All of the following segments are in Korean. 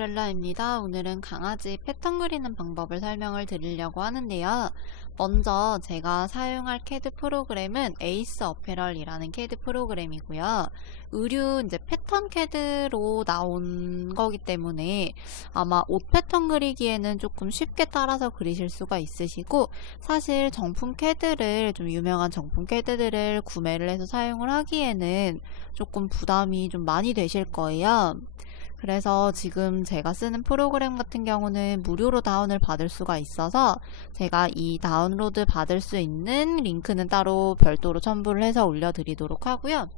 아쿠렐라입니다. 오늘은 강아지 패턴 그리는 방법을 설명을 드리려고 하는데요. 먼저 제가 사용할 CAD 프로그램은 에이스 어페럴이라는 CAD 프로그램이고요. 의류 이제 패턴 CAD로 나온 거기 때문에 아마 옷 패턴 그리기에는 조금 쉽게 따라서 그리실 수가 있으시고, 사실 정품 CAD를 좀 유명한 정품 CAD들을 구매를 해서 사용을 하기에는 조금 부담이 좀 많이 되실 거예요. 그래서 지금 제가 쓰는 프로그램 같은 경우는 무료로 다운을 받을 수가 있어서 제가 이 다운로드 받을 수 있는 링크는 따로 별도로 첨부를 해서 올려드리도록 하고요.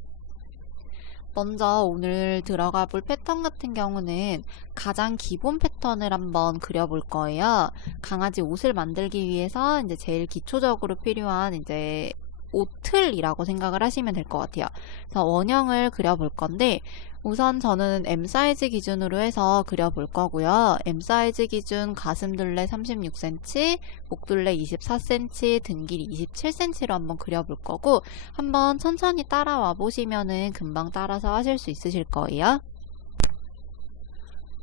먼저 오늘 들어가 볼 패턴 같은 경우는 가장 기본 패턴을 한번 그려볼 거예요. 강아지 옷을 만들기 위해서 이제 제일 기초적으로 필요한 이제 옷 틀이라고 생각을 하시면 될 것 같아요. 그래서 원형을 그려볼 건데, 우선 저는 M 사이즈 기준으로 해서 그려볼 거고요. M 사이즈 기준 가슴둘레 36cm, 목둘레 24cm, 등 길이 27cm로 한번 그려볼 거고, 한번 천천히 따라와 보시면은 금방 따라서 하실 수 있으실 거예요.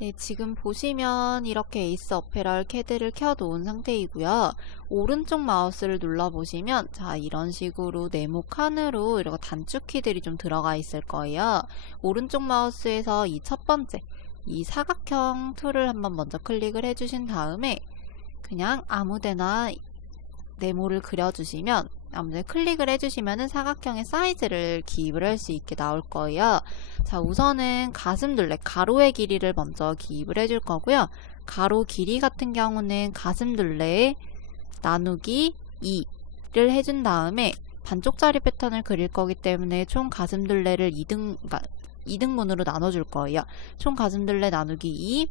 네, 지금 보시면 이렇게 에이스 어페럴 CAD를 켜놓은 상태이고요. 오른쪽 마우스를 눌러보시면 자, 이런 식으로 네모 칸으로 이렇게 단축키들이 좀 들어가 있을 거예요. 오른쪽 마우스에서 이 첫 번째 이 사각형 툴을 한번 먼저 클릭을 해주신 다음에 그냥 아무데나 네모를 그려주시면, 아무튼 클릭을 해주시면은 사각형의 사이즈를 기입을 할 수 있게 나올 거예요. 자, 우선은 가슴둘레 가로의 길이를 먼저 기입을 해줄 거고요. 가로 길이 같은 경우는 가슴둘레 나누기 2를 해준 다음에 반쪽짜리 패턴을 그릴 거기 때문에 총 가슴둘레를 2등분으로 나눠줄 거예요. 총 가슴둘레 나누기 2,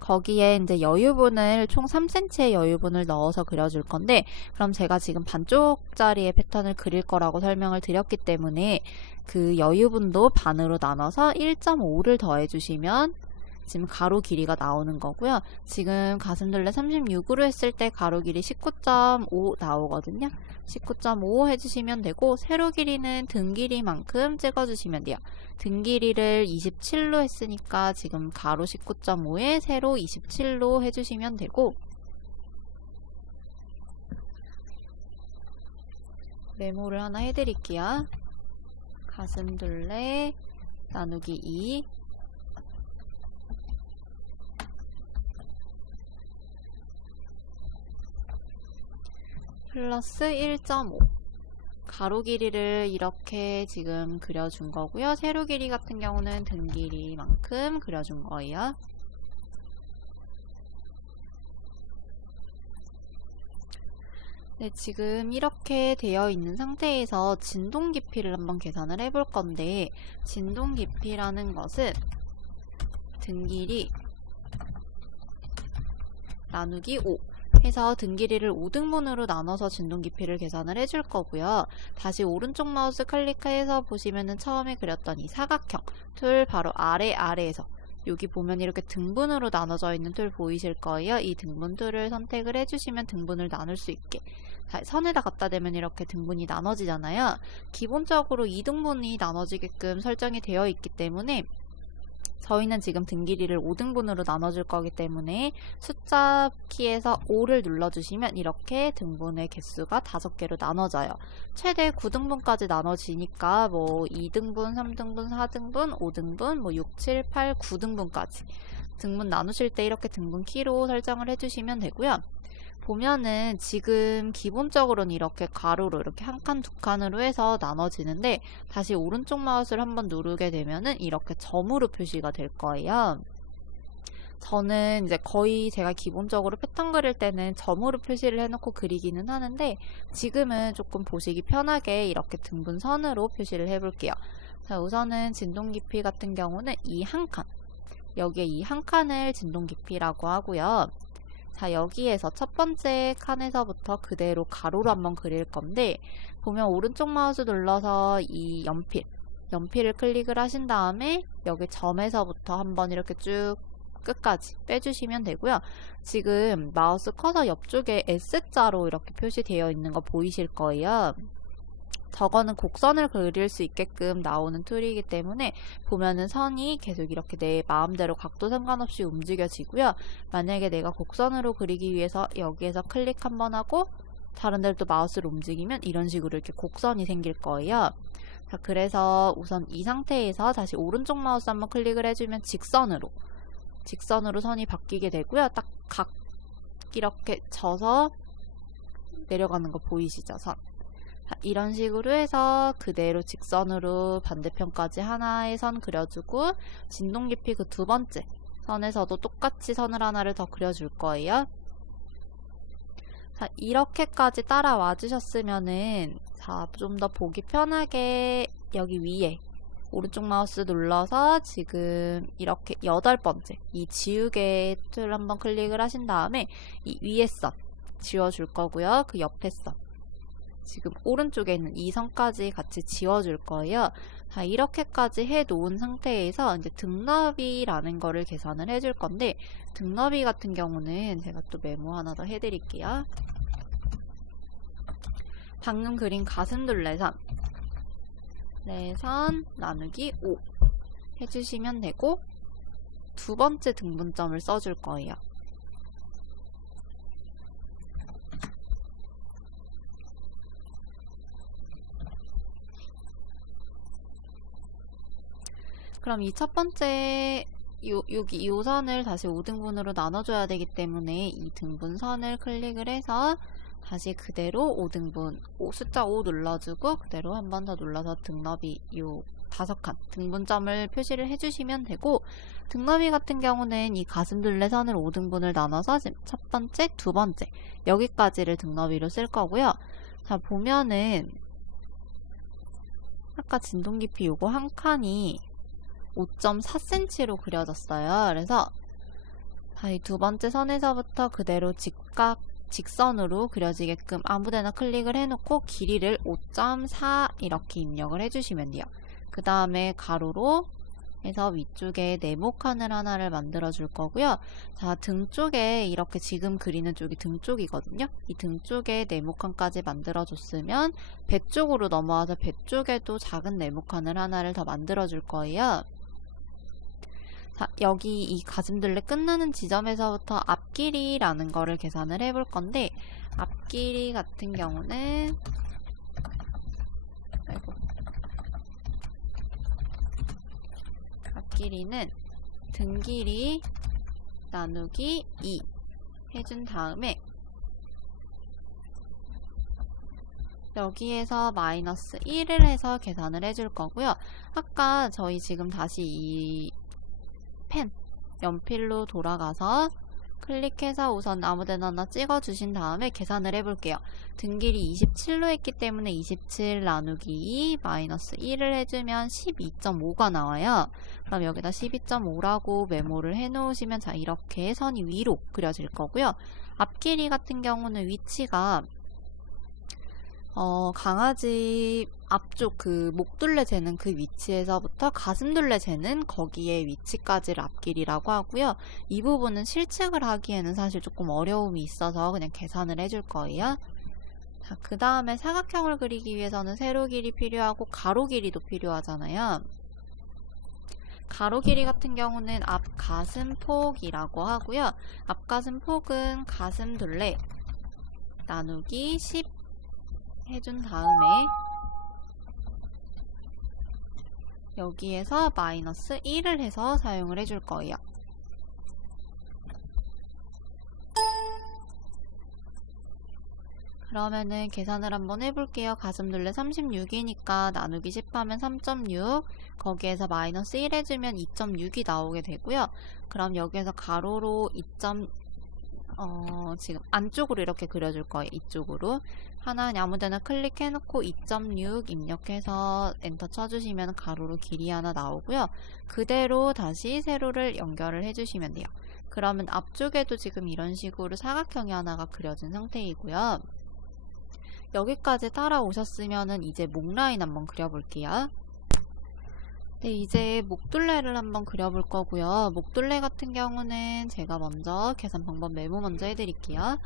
거기에 이제 여유분을 총 3cm의 여유분을 넣어서 그려줄 건데, 그럼 제가 지금 반쪽짜리의 패턴을 그릴 거라고 설명을 드렸기 때문에 그 여유분도 반으로 나눠서 1.5를 더해주시면 지금 가로 길이가 나오는 거고요. 지금 가슴둘레 36으로 했을 때 가로 길이 19.5 나오거든요. 19.5 해주시면 되고, 세로 길이는 등 길이만큼 찍어주시면 돼요. 등 길이를 27로 했으니까 지금 가로 19.5에 세로 27로 해주시면 되고, 메모를 하나 해드릴게요. 가슴둘레 나누기 2 플러스 1.5, 가로 길이를 이렇게 지금 그려준 거고요. 세로 길이 같은 경우는 등 길이만큼 그려준 거예요. 네, 지금 이렇게 되어 있는 상태에서 진동 깊이를 한번 계산을 해볼 건데, 진동 깊이라는 것은 등 길이 나누기 5 해서 등 길이를 5등분으로 나눠서 진동 깊이를 계산을 해줄 거고요. 다시 오른쪽 마우스 클릭해서 보시면은 처음에 그렸던 이 사각형 툴 바로 아래에서 여기 보면 이렇게 등분으로 나눠져 있는 툴 보이실 거예요. 이 등분 툴을 선택을 해주시면 등분을 나눌 수 있게, 선에다 갖다 대면 이렇게 등분이 나눠지잖아요. 기본적으로 2등분이 나눠지게끔 설정이 되어 있기 때문에 저희는 지금 등 길이를 5등분으로 나눠줄 거기 때문에 숫자 키에서 5를 눌러주시면 이렇게 등분의 개수가 5개로 나눠져요. 최대 9등분까지 나눠지니까 뭐 2등분, 3등분, 4등분, 5등분, 뭐 6, 7, 8, 9등분까지 등분 나누실 때 이렇게 등분 키로 설정을 해주시면 되고요. 보면은 지금 기본적으로는 이렇게 가로로 이렇게 한 칸, 두 칸으로 해서 나눠지는데, 다시 오른쪽 마우스를 한번 누르게 되면은 이렇게 점으로 표시가 될 거예요. 저는 이제 거의 제가 기본적으로 패턴 그릴 때는 점으로 표시를 해놓고 그리기는 하는데, 지금은 조금 보시기 편하게 이렇게 등분선으로 표시를 해볼게요. 자, 우선은 진동 깊이 같은 경우는 이 한 칸, 여기에 이 한 칸을 진동 깊이라고 하고요. 자, 여기에서 첫 번째 칸에서부터 그대로 가로로 한번 그릴 건데, 보면 오른쪽 마우스 눌러서 이 연필을 클릭을 하신 다음에 여기 점에서부터 한번 이렇게 쭉 끝까지 빼주시면 되고요. 지금 마우스 커서 옆쪽에 S자로 이렇게 표시되어 있는 거 보이실 거예요. 저거는 곡선을 그릴 수 있게끔 나오는 툴이기 때문에 보면은 선이 계속 이렇게 내 마음대로 각도 상관없이 움직여지고요. 만약에 내가 곡선으로 그리기 위해서 여기에서 클릭 한번 하고 다른 데로 또 마우스를 움직이면 이런 식으로 이렇게 곡선이 생길 거예요. 자, 그래서 우선 이 상태에서 다시 오른쪽 마우스 한번 클릭을 해주면 직선으로 선이 바뀌게 되고요. 딱 각 이렇게 져서 내려가는 거 보이시죠? 선. 자, 이런 식으로 해서 그대로 직선으로 반대편까지 하나의 선 그려주고 진동 깊이 그 두 번째 선에서도 똑같이 선을 하나를 더 그려줄 거예요. 자, 이렇게까지 따라와 주셨으면은 자, 좀 더 보기 편하게 여기 위에 오른쪽 마우스 눌러서 지금 이렇게 8번째 이 지우개 툴 한번 클릭을 하신 다음에 이 위에 선 지워줄 거고요. 그 옆에 선 지금 오른쪽에 있는 이 선까지 같이 지워줄 거예요. 자, 이렇게까지 해 놓은 상태에서 이제 등너비라는 거를 계산을 해줄 건데 등너비 같은 경우는 제가 또 메모 하나 더 해드릴게요. 방금 그린 가슴둘레선 내선 나누기 5 해주시면 되고 두 번째 등분점을 써줄 거예요. 그럼 이 첫 번째 여기 이 선을 다시 5등분으로 나눠줘야 되기 때문에 이 등분선을 클릭을 해서 다시 그대로 5등분 숫자 5 눌러주고 그대로 한 번 더 눌러서 등너비 요 5칸 등분점을 표시를 해주시면 되고 등너비 같은 경우는 이 가슴둘레 선을 5등분을 나눠서 첫 번째, 두 번째 여기까지를 등너비로 쓸 거고요. 자, 보면은 아까 진동 깊이 요거 한 칸이 5.4cm로 그려졌어요. 그래서 이 두 번째 선에서부터 그대로 직선으로 그려지게끔 아무데나 클릭을 해놓고 길이를 5.4 이렇게 입력을 해주시면 돼요. 그 다음에 가로로 해서 위쪽에 네모칸을 하나를 만들어 줄 거고요. 자, 등 쪽에 이렇게 지금 그리는 쪽이 등 쪽이거든요. 이 등 쪽에 네모칸까지 만들어 줬으면 배 쪽으로 넘어와서 배 쪽에도 작은 네모칸을 하나를 더 만들어 줄 거예요. 자, 여기 이 가슴둘레 끝나는 지점에서부터 앞길이라는 거를 계산을 해볼 건데 앞길이 같은 경우는 앞길이는 등 길이 나누기 2 해준 다음에 여기에서 마이너스 1을 해서 계산을 해줄 거고요. 아까 저희 지금 다시 이 펜, 연필로 돌아가서 클릭해서 우선 아무데나 하나 찍어주신 다음에 계산을 해볼게요. 등 길이 27로 했기 때문에 27 나누기 2 마이너스 1을 해주면 12.5가 나와요. 그럼 여기다 12.5라고 메모를 해놓으시면 자, 이렇게 선이 위로 그려질 거고요. 앞길이 같은 경우는 위치가 강아지 앞쪽 그 목둘레 재는 그 위치에서부터 가슴둘레 재는 거기에 위치까지를 앞길이라고 하고요. 이 부분은 실측을 하기에는 사실 조금 어려움이 있어서 그냥 계산을 해줄 거예요. 자, 그 다음에 사각형을 그리기 위해서는 세로 길이 필요하고 가로 길이도 필요하잖아요. 가로 길이 같은 경우는 앞가슴폭이라고 하고요. 앞가슴폭은 가슴둘레 나누기 10 해준 다음에 여기에서 마이너스 1을 해서 사용을 해줄 거예요. 그러면은 계산을 한번 해볼게요. 가슴둘레 36이니까 나누기 10 하면 3.6 거기에서 마이너스 1 해주면 2.6이 나오게 되고요. 그럼 여기에서 가로로 지금 안쪽으로 이렇게 그려줄 거예요. 이쪽으로 하나 아무데나 클릭해놓고 2.6 입력해서 엔터 쳐주시면 가로로 길이 하나 나오고요. 그대로 다시 세로를 연결을 해주시면 돼요. 그러면 앞쪽에도 지금 이런 식으로 사각형이 하나가 그려진 상태이고요. 여기까지 따라오셨으면은 이제 목 라인 한번 그려볼게요. 네, 이제 목둘레를 한번 그려볼 거고요. 목둘레 같은 경우는 제가 먼저 계산 방법 메모 먼저 해드릴게요.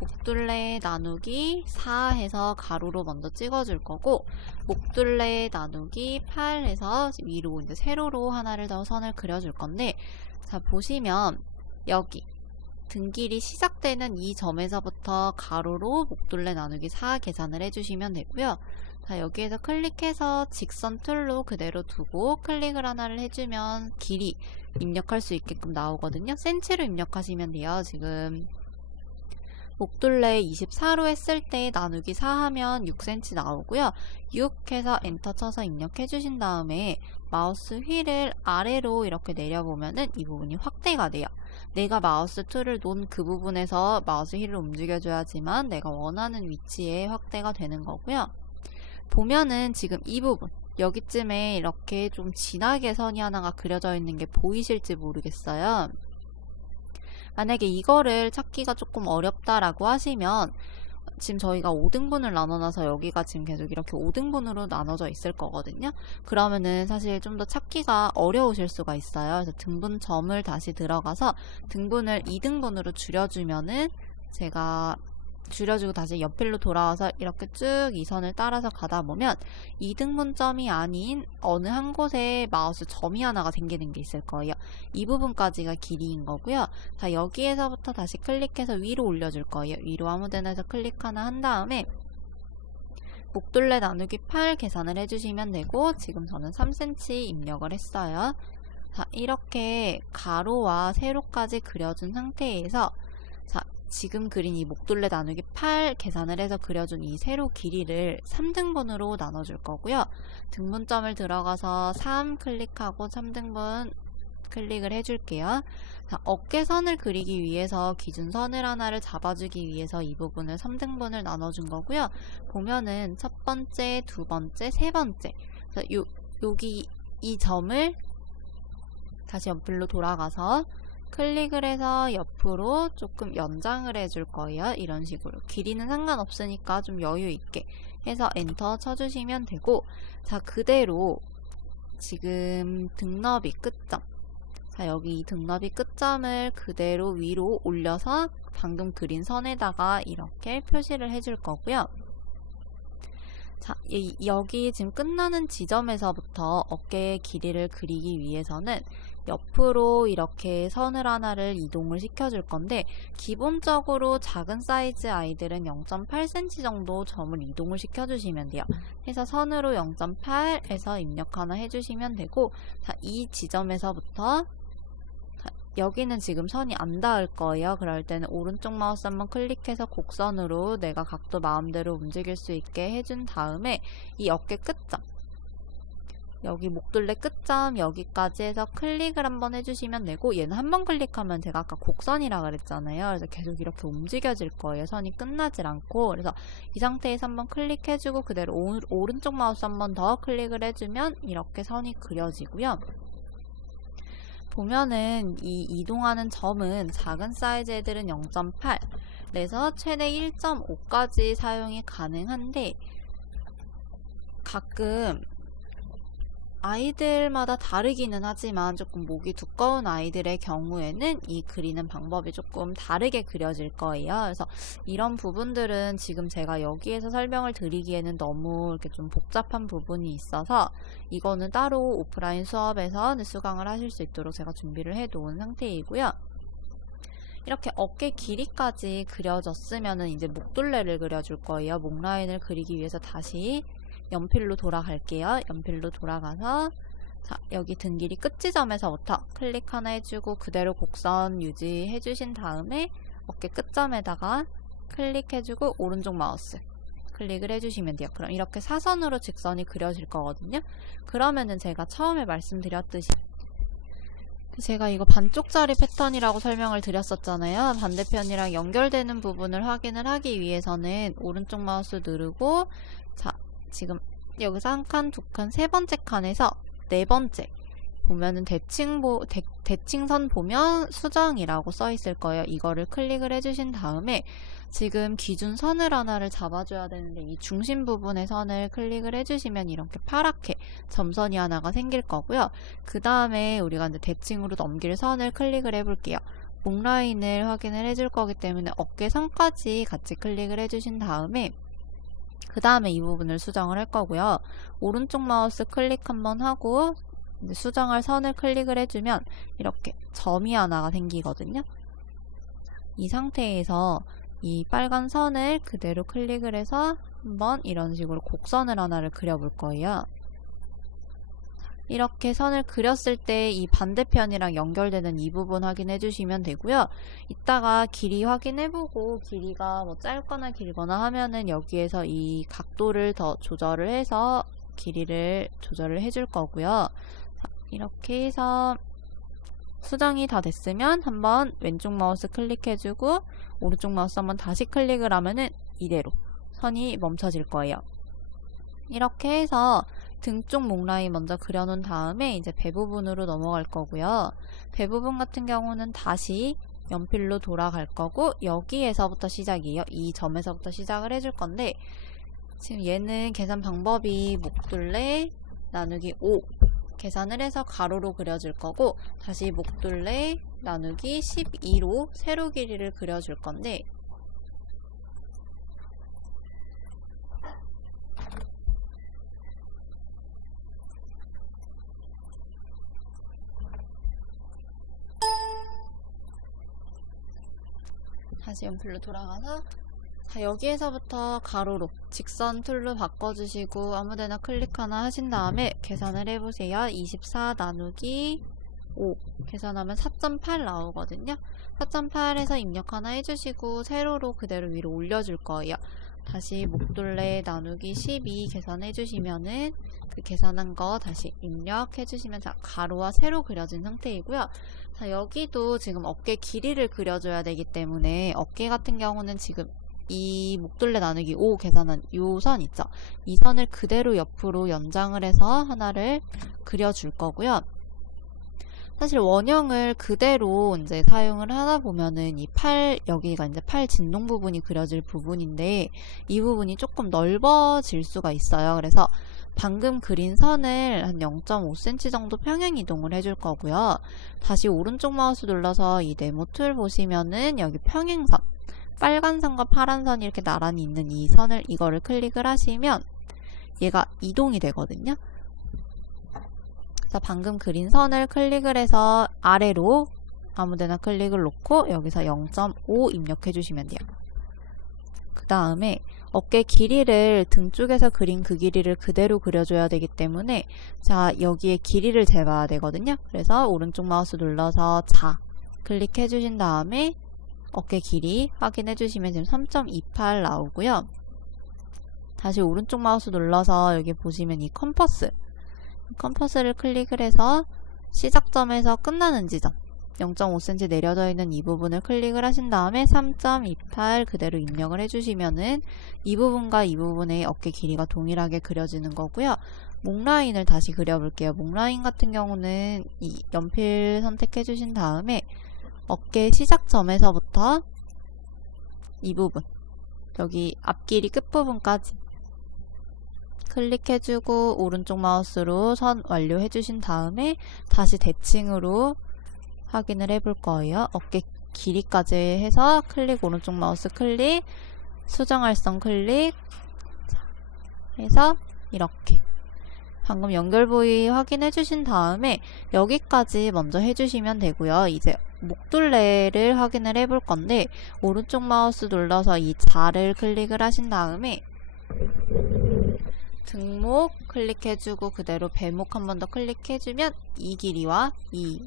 목둘레 나누기 4 해서 가로로 먼저 찍어줄 거고, 목둘레 나누기 8 해서 위로 이제 세로로 하나를 더 선을 그려줄 건데, 자, 보시면 여기 등 길이 시작되는 이 점에서부터 가로로 목둘레 나누기 4 계산을 해주시면 되고요. 자, 여기에서 클릭해서 직선 툴로 그대로 두고 클릭을 하나를 해주면 길이 입력할 수 있게끔 나오거든요. 센치로 입력하시면 돼요. 지금 목둘레 24로 했을 때 나누기 4 하면 6cm 나오고요. 6 해서 엔터 쳐서 입력해 주신 다음에 마우스 휠을 아래로 이렇게 내려보면은 이 부분이 확대가 돼요. 내가 마우스 툴을 놓은 그 부분에서 마우스 휠을 움직여줘야지만 내가 원하는 위치에 확대가 되는 거고요. 보면은 지금 이 부분 여기쯤에 이렇게 좀 진하게 선이 하나가 그려져 있는 게 보이실지 모르겠어요. 만약에 이거를 찾기가 조금 어렵다라고 하시면 지금 저희가 5등분을 나눠놔서 여기가 지금 계속 이렇게 5등분으로 나눠져 있을 거거든요. 그러면은 사실 좀 더 찾기가 어려우실 수가 있어요. 그래서 등분점을 다시 들어가서 등분을 2등분으로 줄여주면은 제가 줄여주고 다시 옆필로 돌아와서 이렇게 쭉 이 선을 따라서 가다 보면 2등분점이 아닌 어느 한 곳에 마우스 점이 하나가 생기는 게 있을 거예요. 이 부분까지가 길이인 거고요. 자, 여기에서부터 다시 클릭해서 위로 올려줄 거예요. 위로 아무데나 해서 클릭 하나 한 다음에 목둘레 나누기 8 계산을 해주시면 되고, 지금 저는 3cm 입력을 했어요. 자, 이렇게 가로와 세로까지 그려준 상태에서 지금 그린 이 목둘레 나누기 8 계산을 해서 그려준 이 세로 길이를 3등분으로 나눠줄 거고요. 등분점을 들어가서 3 클릭하고 3등분 클릭을 해줄게요. 자, 어깨선을 그리기 위해서 기준선을 하나를 잡아주기 위해서 이 부분을 3등분을 나눠준 거고요. 보면은 첫 번째, 두 번째, 세 번째. 자, 여기 이 점을 다시 옆으로 돌아가서 클릭을 해서 옆으로 조금 연장을 해줄 거예요. 이런 식으로. 길이는 상관없으니까 좀 여유 있게 해서 엔터 쳐주시면 되고, 자, 그대로 지금 등너비 끝점. 자, 여기 이 등너비 끝점을 그대로 위로 올려서 방금 그린 선에다가 이렇게 표시를 해줄 거고요. 자, 여기 지금 끝나는 지점에서부터 어깨의 길이를 그리기 위해서는 옆으로 이렇게 선을 하나를 이동을 시켜줄 건데, 기본적으로 작은 사이즈 아이들은 0.8cm 정도 점을 이동을 시켜주시면 돼요. 해서 선으로 0.8에서 입력 하나 해주시면 되고, 자, 이 지점에서부터 여기는 지금 선이 안 닿을 거예요. 그럴 때는 오른쪽 마우스 한번 클릭해서 곡선으로 내가 각도 마음대로 움직일 수 있게 해준 다음에 이 어깨 끝점, 여기 목둘레 끝점 여기까지 해서 클릭을 한번 해주시면 되고, 얘는 한번 클릭하면 제가 아까 곡선이라 그랬잖아요. 그래서 계속 이렇게 움직여질 거예요. 선이 끝나질 않고. 그래서 이 상태에서 한번 클릭해주고 그대로 오른쪽 마우스 한번 더 클릭을 해주면 이렇게 선이 그려지고요. 보면은 이 이동하는 점은 작은 사이즈 애들은 0.8 그래서 최대 1.5까지 사용이 가능한데, 가끔 아이들마다 다르기는 하지만 조금 목이 두꺼운 아이들의 경우에는 이 그리는 방법이 조금 다르게 그려질 거예요. 그래서 이런 부분들은 지금 제가 여기에서 설명을 드리기에는 너무 이렇게 좀 복잡한 부분이 있어서 이거는 따로 오프라인 수업에서 수강을 하실 수 있도록 제가 준비를 해 놓은 상태이고요. 이렇게 어깨 길이까지 그려졌으면은 이제 목둘레를 그려줄 거예요. 목 라인을 그리기 위해서 다시 연필로 돌아갈게요. 연필로 돌아가서 자, 여기 등 길이 끝 지점에서부터 클릭 하나 해주고 그대로 곡선 유지해 주신 다음에 어깨 끝점에다가 클릭해주고 오른쪽 마우스 클릭을 해주시면 돼요. 그럼 이렇게 사선으로 직선이 그려질 거거든요. 그러면은 제가 처음에 말씀드렸듯이 제가 이거 반쪽짜리 패턴이라고 설명을 드렸었잖아요. 반대편이랑 연결되는 부분을 확인을 하기 위해서는 오른쪽 마우스 누르고, 자, 지금 여기서 한 칸, 두 칸, 세 번째 칸에서 네 번째 보면은 대칭선 보면 수정이라고 써 있을 거예요. 이거를 클릭을 해주신 다음에 지금 기준 선을 하나를 잡아줘야 되는데 이 중심 부분의 선을 클릭을 해주시면 이렇게 파랗게 점선이 하나가 생길 거고요. 그 다음에 우리가 이제 대칭으로 넘길 선을 클릭을 해볼게요. 목 라인을 확인을 해줄 거기 때문에 어깨선까지 같이 클릭을 해주신 다음에 그 다음에 이 부분을 수정을 할 거고요. 오른쪽 마우스 클릭 한번 하고 이제 수정할 선을 클릭을 해주면 이렇게 점이 하나가 생기거든요. 이 상태에서 이 빨간 선을 그대로 클릭을 해서 한번 이런 식으로 곡선을 하나를 그려볼 거예요. 이렇게 선을 그렸을 때 이 반대편이랑 연결되는 이 부분 확인해 주시면 되고요. 이따가 길이 확인해보고 길이가 뭐 짧거나 길거나 하면은 여기에서 이 각도를 더 조절을 해서 길이를 조절을 해줄 거고요. 이렇게 해서 수정이 다 됐으면 한번 왼쪽 마우스 클릭해주고 오른쪽 마우스 한번 다시 클릭을 하면은 이대로 선이 멈춰질 거예요. 이렇게 해서 등 쪽 목 라인 먼저 그려놓은 다음에 이제 배 부분으로 넘어갈 거고요. 배 부분 같은 경우는 다시 연필로 돌아갈 거고 여기에서부터 시작이에요. 이 점에서부터 시작을 해줄 건데 지금 얘는 계산 방법이 목둘레 나누기 5 계산을 해서 가로로 그려줄 거고 다시 목둘레 나누기 12로 세로 길이를 그려줄 건데 다시 연필로 돌아가서 자, 여기에서부터 가로로 직선 툴로 바꿔주시고 아무데나 클릭 하나 하신 다음에 계산을 해보세요. 24 나누기 5 계산하면 4.8 나오거든요. 4.8에서 입력 하나 해주시고 세로로 그대로 위로 올려줄 거예요. 다시 목둘레 나누기 12 계산해주시면은 그 계산한 거 다시 입력해주시면 자, 가로와 세로 그려진 상태이고요. 자, 여기도 지금 어깨 길이를 그려줘야 되기 때문에 어깨 같은 경우는 지금 이 목둘레 나누기 5 계산한 요 선 있죠? 이 선을 그대로 옆으로 연장을 해서 하나를 그려줄 거고요. 사실 원형을 그대로 이제 사용을 하다 보면은 이 팔, 여기가 이제 팔 진동 부분이 그려질 부분인데 이 부분이 조금 넓어질 수가 있어요. 그래서 방금 그린 선을 한 0.5cm 정도 평행 이동을 해줄 거고요. 다시 오른쪽 마우스 눌러서 이 네모 툴 보시면은 여기 평행선 빨간 선과 파란 선이 이렇게 나란히 있는 이 선을 이거를 클릭을 하시면 얘가 이동이 되거든요. 그래서 방금 그린 선을 클릭을 해서 아래로 아무데나 클릭을 놓고 여기서 0.5 입력해 주시면 돼요. 그 다음에 어깨 길이를 등 쪽에서 그린 그 길이를 그대로 그려줘야 되기 때문에 자 여기에 길이를 재봐야 되거든요. 그래서 오른쪽 마우스 눌러서 자 클릭해 주신 다음에 어깨 길이 확인해 주시면 지금 3.28 나오고요. 다시 오른쪽 마우스 눌러서 여기 보시면 이 컴퍼스를 클릭을 해서 시작점에서 끝나는 지점 0.5cm 내려져 있는 이 부분을 클릭을 하신 다음에 3.28 그대로 입력을 해주시면은 이 부분과 이 부분의 어깨 길이가 동일하게 그려지는 거고요. 목 라인을 다시 그려볼게요. 목 라인 같은 경우는 이 연필 선택해 주신 다음에 어깨 시작점에서부터 이 부분 여기 앞길이 끝부분까지 클릭해주고 오른쪽 마우스로 선 완료해주신 다음에 다시 대칭으로 확인을 해볼 거예요. 어깨 길이까지 해서 클릭 오른쪽 마우스 클릭 수정할 선 클릭 해서 이렇게 방금 연결 부위 확인해 주신 다음에 여기까지 먼저 해주시면 되고요. 이제 목둘레를 확인을 해볼 건데 오른쪽 마우스 눌러서 이 자를 클릭을 하신 다음에 등목 클릭해주고 그대로 배목 한 번 더 클릭해주면 이 길이와 이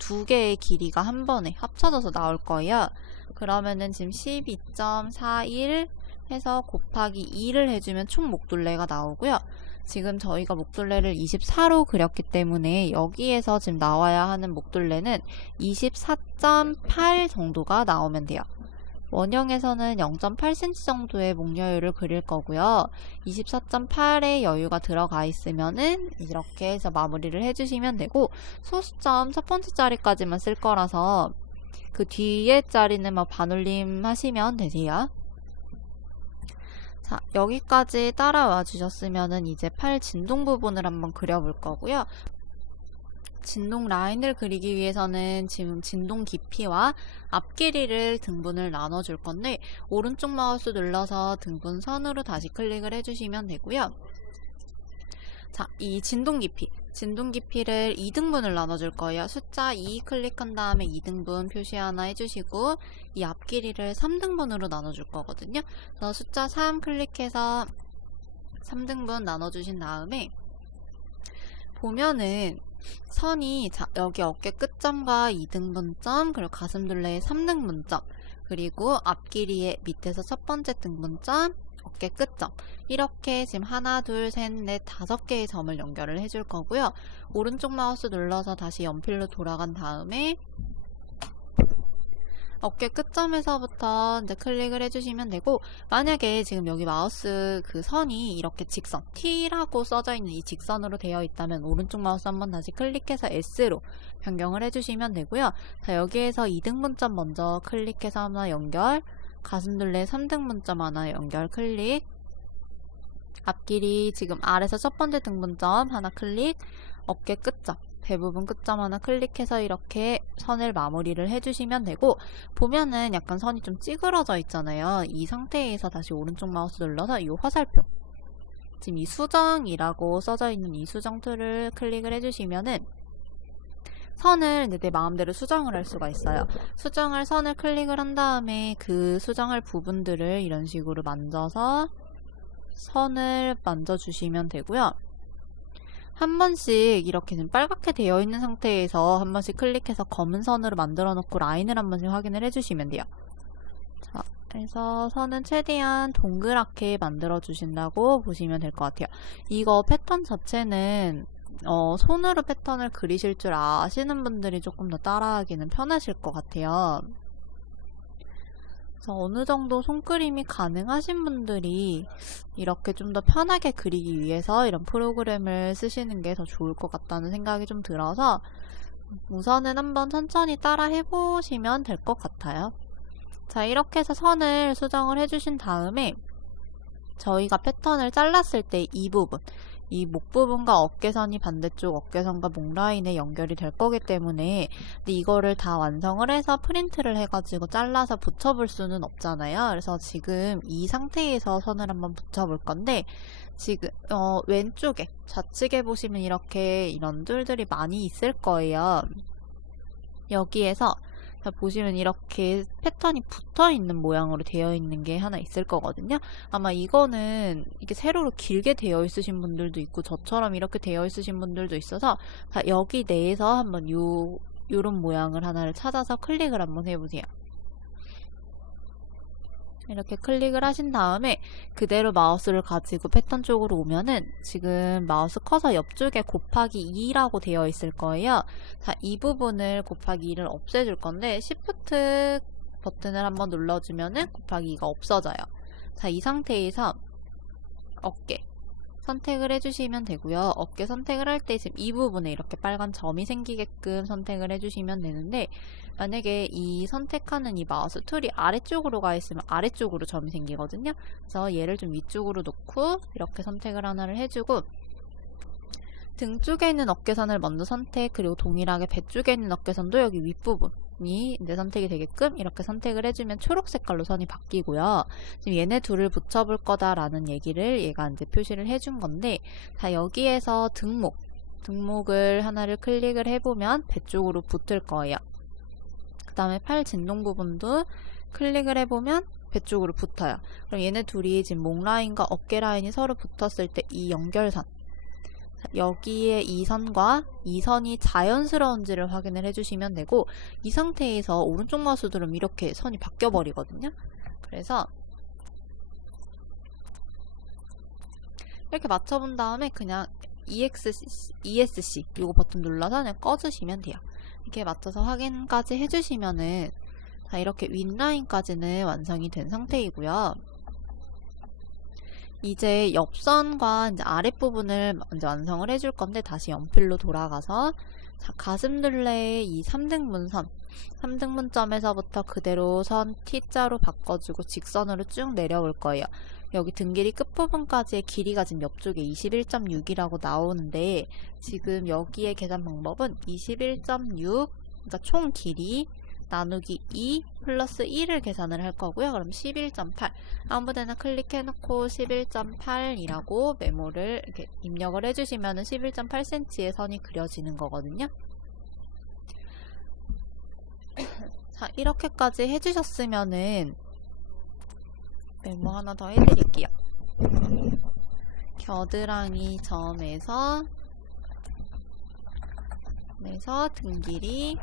두 개의 길이가 한 번에 합쳐져서 나올 거예요. 그러면은 지금 12.41 해서 곱하기 2를 해주면 총 목둘레가 나오고요. 지금 저희가 목둘레를 24로 그렸기 때문에 여기에서 지금 나와야 하는 목둘레는 24.8 정도가 나오면 돼요. 원형에서는 0.8cm 정도의 목 여유를 그릴 거고요. 24.8의 여유가 들어가 있으면은 이렇게 해서 마무리를 해주시면 되고, 소수점 첫 번째 자리까지만 쓸 거라서 그 뒤에 자리는 반올림 하시면 되세요. 자, 여기까지 따라와 주셨으면은 이제 팔 진동 부분을 한번 그려볼 거고요. 진동 라인을 그리기 위해서는 지금 진동 깊이와 앞 길이를 등분을 나눠줄 건데, 오른쪽 마우스 눌러서 등분 선으로 다시 클릭을 해주시면 되고요. 자, 이 진동 깊이를 2등분을 나눠줄 거예요. 숫자 2 클릭한 다음에 2등분 표시 하나 해주시고, 이 앞 길이를 3등분으로 나눠줄 거거든요. 그래서 숫자 3 클릭해서 3등분 나눠주신 다음에 보면은 선이, 자, 여기 어깨 끝점과 2등분점, 그리고 가슴둘레의 3등분점, 그리고 앞길이의 밑에서 첫 번째 등분점, 어깨 끝점, 이렇게 지금 하나, 둘, 셋, 넷, 5개의 점을 연결을 해줄 거고요. 오른쪽 마우스 눌러서 다시 연필로 돌아간 다음에 어깨 끝점에서부터 이제 클릭을 해주시면 되고, 만약에 지금 여기 마우스 그 선이 이렇게 직선, T라고 써져 있는 이 직선으로 되어 있다면 오른쪽 마우스 한번 다시 클릭해서 S로 변경을 해주시면 되고요. 자, 여기에서 2등분점 먼저 클릭해서 하나 연결, 가슴둘레 3등분점 하나 연결 클릭, 앞길이 지금 아래서 첫 번째 등분점 하나 클릭, 어깨 끝점, 대부분 끝점 하나 클릭해서 이렇게 선을 마무리를 해주시면 되고, 보면은 약간 선이 좀 찌그러져 있잖아요. 이 상태에서 다시 오른쪽 마우스 눌러서 이 화살표, 지금 이 수정이라고 써져 있는 이 수정 툴을 클릭을 해주시면은 선을 이제 내 마음대로 수정을 할 수가 있어요. 수정할 선을 클릭을 한 다음에 그 수정할 부분들을 이런 식으로 만져서 선을 만져주시면 되고요. 한 번씩 이렇게 지금 빨갛게 되어 있는 상태에서 한 번씩 클릭해서 검은 선으로 만들어 놓고 라인을 한 번씩 확인을 해주시면 돼요. 자, 그래서 선은 최대한 동그랗게 만들어 주신다고 보시면 될 것 같아요. 이거 패턴 자체는 손으로 패턴을 그리실 줄 아시는 분들이 조금 더 따라하기는 편하실 것 같아요. 그래서 어느 정도 손그림이 가능하신 분들이 이렇게 좀 더 편하게 그리기 위해서 이런 프로그램을 쓰시는 게 더 좋을 것 같다는 생각이 좀 들어서 우선은 한번 천천히 따라 해보시면 될 것 같아요. 자, 이렇게 해서 선을 수정을 해주신 다음에 저희가 패턴을 잘랐을 때 이 부분, 이 목 부분과 어깨선이 반대쪽 어깨선과 목 라인에 연결이 될 거기 때문에, 근데 이거를 다 완성을 해서 프린트를 해가지고 잘라서 붙여볼 수는 없잖아요. 그래서 지금 이 상태에서 선을 한번 붙여볼 건데, 지금 왼쪽에 좌측에 보시면 이렇게 이런 툴들이 많이 있을 거예요. 여기에서 자, 보시면 이렇게 패턴이 붙어 있는 모양으로 되어 있는 게 하나 있을 거거든요. 아마 이거는 이게 세로로 길게 되어 있으신 분들도 있고 저처럼 이렇게 되어 있으신 분들도 있어서, 자, 여기 내에서 한번 요런 모양을 하나를 찾아서 클릭을 한번 해보세요. 이렇게 클릭을 하신 다음에 그대로 마우스를 가지고 패턴 쪽으로 오면은 지금 마우스 커서 옆쪽에 곱하기 2라고 되어 있을 거예요. 자, 이 부분을 곱하기 2를 없애줄 건데 Shift 버튼을 한번 눌러주면은 곱하기 2가 없어져요. 자, 이 상태에서 어깨 선택을 해주시면 되고요. 어깨 선택을 할 때 지금 이 부분에 이렇게 빨간 점이 생기게끔 선택을 해주시면 되는데, 만약에 이 선택하는 이 마우스 툴이 아래쪽으로 가 있으면 아래쪽으로 점이 생기거든요. 그래서 얘를 좀 위쪽으로 놓고 이렇게 선택을 하나를 해주고, 등 쪽에 있는 어깨선을 먼저 선택, 그리고 동일하게 배 쪽에 있는 어깨선도 여기 윗부분이 이제 선택이 되게끔 이렇게 선택을 해주면 초록 색깔로 선이 바뀌고요. 지금 얘네 둘을 붙여볼 거다라는 얘기를 얘가 이제 표시를 해준 건데, 자, 여기에서 등목을 하나를 클릭을 해보면 배 쪽으로 붙을 거예요. 그 다음에 팔 진동 부분도 클릭을 해보면 배 쪽으로 붙어요. 그럼 얘네 둘이 지금 목 라인과 어깨 라인이 서로 붙었을 때 이 연결선, 여기에 이 선과 이 선이 자연스러운지를 확인을 해주시면 되고, 이 상태에서 오른쪽 마우스 누르면 이렇게 선이 바뀌어 버리거든요. 그래서 이렇게 맞춰본 다음에 그냥 ESC 이거 버튼 눌러서 그냥 꺼주시면 돼요. 이렇게 맞춰서 확인까지 해주시면은, 자, 이렇게 윗라인까지는 완성이 된 상태이고요. 이제 옆선과 이제 아랫부분을 먼저 완성을 해줄 건데, 다시 연필로 돌아가서, 자, 가슴둘레의 이 3등분선, 3등분점에서부터 그대로 선 T자로 바꿔주고 직선으로 쭉 내려올 거예요. 여기 등 길이 끝부분까지의 길이가 지금 옆쪽에 21.6이라고 나오는데, 지금 여기에 계산 방법은 21.6, 그러니까 총 길이 나누기 2 플러스 1을 계산을 할 거고요. 그럼 11.8. 아무데나 클릭해놓고 11.8이라고 메모를 이렇게 입력을 해주시면 11.8cm의 선이 그려지는 거거든요. 자, 이렇게까지 해주셨으면은 메모 하나 더 해드릴게요. 겨드랑이 점에서 등 길이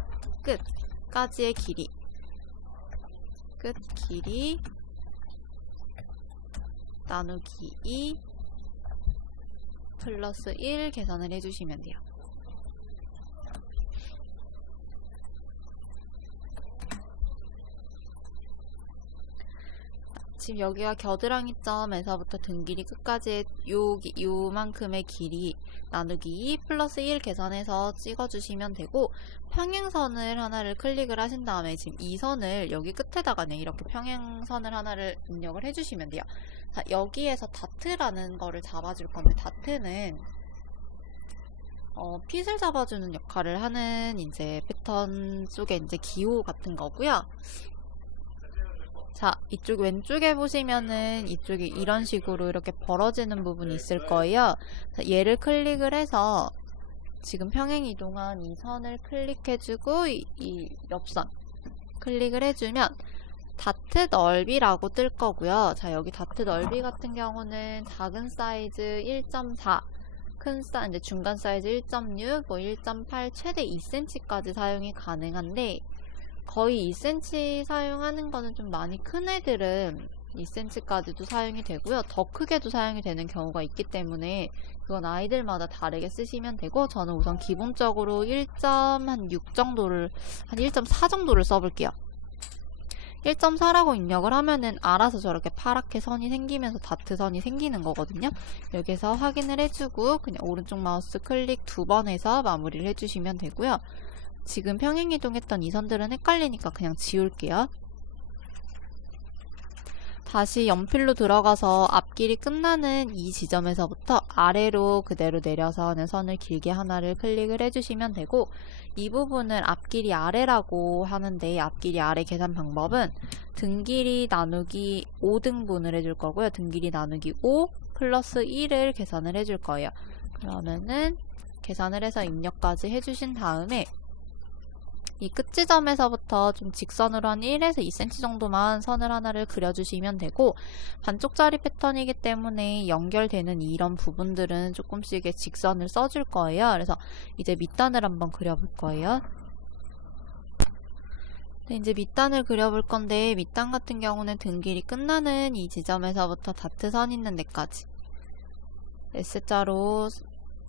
끝까지의 길이, 끝 길이 나누기 2 플러스 1 계산을 해주시면 돼요. 지금 여기가 겨드랑이 점에서부터 등 길이 끝까지의 요만큼의 길이 나누기 2 플러스 1 계산해서 찍어주시면 되고, 평행선을 하나를 클릭을 하신 다음에 지금 이 선을 여기 끝에다가 이렇게 평행선을 하나를 입력을 해주시면 돼요. 자, 여기에서 다트라는 거를 잡아줄 건데, 다트는 핏을 잡아주는 역할을 하는 이제 패턴 속에 이제 기호 같은 거고요. 자, 이쪽 왼쪽에 보시면은 이쪽이 이런 식으로 이렇게 벌어지는 부분이 있을 거예요. 자, 얘를 클릭을 해서 지금 평행 이동한 이 선을 클릭해주고 이 옆선 클릭을 해주면 다트 넓이라고 뜰 거고요. 자, 여기 다트 넓이 같은 경우는 작은 사이즈 1.4, 이제 중간 사이즈 1.6, 1.8, 최대 2cm까지 사용이 가능한데, 거의 2cm 사용하는 거는 좀 많이 큰 애들은 2cm까지도 사용이 되고요. 더 크게도 사용이 되는 경우가 있기 때문에 그건 아이들마다 다르게 쓰시면 되고, 저는 우선 기본적으로 1.6 정도를, 한 1.4 정도를 써볼게요. 1.4라고 입력을 하면은 알아서 저렇게 파랗게 선이 생기면서 다트 선이 생기는 거거든요. 여기서 확인을 해주고 그냥 오른쪽 마우스 클릭 2번 해서 마무리를 해주시면 되고요. 지금 평행이동했던 이 선들은 헷갈리니까 그냥 지울게요. 다시 연필로 들어가서 앞길이 끝나는 이 지점에서부터 아래로 그대로 내려서 하는 선을 길게 하나를 클릭을 해주시면 되고, 이 부분을 앞길이 아래라고 하는데, 앞길이 아래 계산 방법은 등 길이 나누기 5등분을 해줄 거고요. 등 길이 나누기 5 플러스 1을 계산을 해줄 거예요. 그러면은 계산을 해서 입력까지 해주신 다음에 이 끝지점에서부터 좀 직선으로 한 1에서 2cm 정도만 선을 하나를 그려주시면 되고, 반쪽짜리 패턴이기 때문에 연결되는 이런 부분들은 조금씩의 직선을 써줄 거예요. 그래서 이제 밑단을 한번 그려볼 거예요. 네, 이제 밑단을 그려볼 건데, 밑단 같은 경우는 등 길이 끝나는 이 지점에서부터 다트 선 있는 데까지 S자로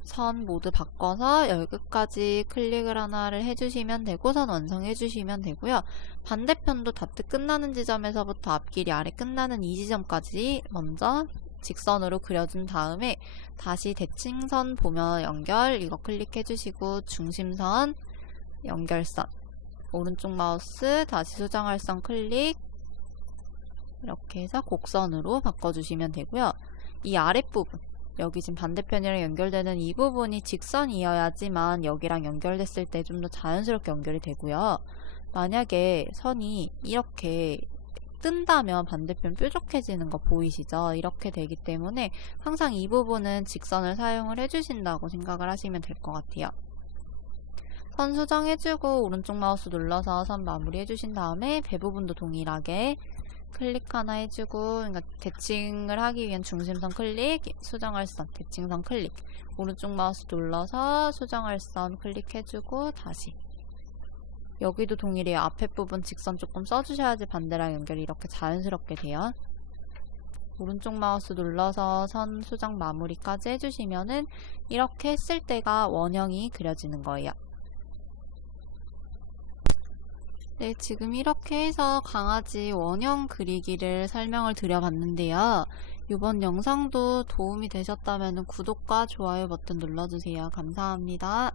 선 모두 바꿔서 여기 끝까지 클릭을 하나를 해주시면 되고, 선 완성해 주시면 되고요. 반대편도 다트 끝나는 지점에서부터 앞길이 아래 끝나는 이 지점까지 먼저 직선으로 그려준 다음에 다시 대칭선 보면 연결 이거 클릭해 주시고, 중심선 연결선 오른쪽 마우스 다시 수정할 선 클릭, 이렇게 해서 곡선으로 바꿔주시면 되고요. 이 아랫부분, 여기 지금 반대편이랑 연결되는 이 부분이 직선이어야지만 여기랑 연결됐을 때 좀 더 자연스럽게 연결이 되고요. 만약에 선이 이렇게 뜬다면 반대편 뾰족해지는 거 보이시죠? 이렇게 되기 때문에 항상 이 부분은 직선을 사용을 해주신다고 생각을 하시면 될 것 같아요. 선 수정해주고 오른쪽 마우스 눌러서 선 마무리 해주신 다음에 배 부분도 동일하게 클릭 하나 해주고, 그러니까 대칭을 하기 위한 중심선 클릭, 수정할 선, 대칭선 클릭, 오른쪽 마우스 눌러서 수정할 선 클릭해주고, 다시 여기도 동일해요. 앞에 부분 직선 조금 써주셔야지 반대랑 연결이 이렇게 자연스럽게 돼요. 오른쪽 마우스 눌러서 선 수정 마무리까지 해주시면은 이렇게 했을 때가 원형이 그려지는 거예요. 네, 지금 이렇게 해서 강아지 원형 그리기를 설명을 드려봤는데요. 이번 영상도 도움이 되셨다면 구독과 좋아요 버튼 눌러주세요. 감사합니다.